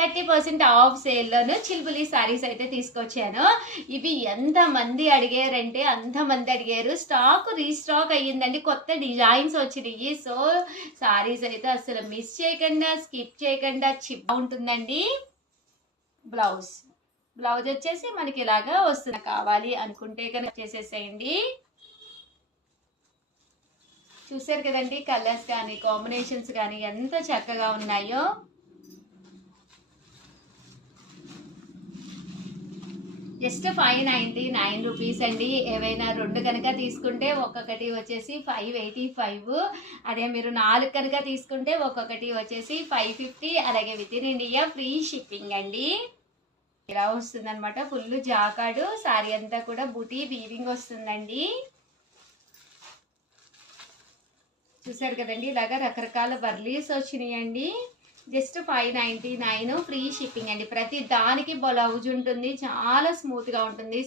30% of సేల్లోను చిల్బులి saris అయితే తీసుకొచ్చాను. ఇవి ఎంతమంది అడిగారంటే అంతమంది అడిగారు. స్టాక్ రీస్టాక్ అయ్యిందండి. కొత్త డిజైన్స్ వచ్చినాయి. సో సారీస్ అయితే అసలు మిస్ చేయకుండా, స్కిప్ చేయకుండా ఉంటుందండి. బ్లౌజ్ వచ్చేసి మనకి ఇలాగా వస్తుంది. కావాలి అనుకుంటే కనుక చేసేసేయండి. చూసారు కదండి, కలర్స్ కానీ కాంబినేషన్స్ కానీ ఎంత చక్కగా ఉన్నాయో. జస్ట్ 599 రూపీస్ అండి. ఏవైనా 2 కనుక తీసుకుంటే ఒక్కొక్కటి వచ్చేసి 585. అదే మీరు 4 కనుక తీసుకుంటే ఒక్కొక్కటి వచ్చేసి 550. అలాగే with in India free shipping అండి. ఇలా వస్తుందన్నమాట. ఫుల్ జాకాడు సారీ అంతా కూడా బుటీ వీవింగ్ వస్తుందండి. చూసారు కదండి, ఇలాగా రకరకాల వర్లీస్ వచ్చినాయండి. జస్ట్ 599 ఫ్రీ షిప్పింగ్ అండి. ప్రతి దానికి బ్లౌజ్ ఉంటుంది, చాలా స్మూత్గా ఉంటుంది.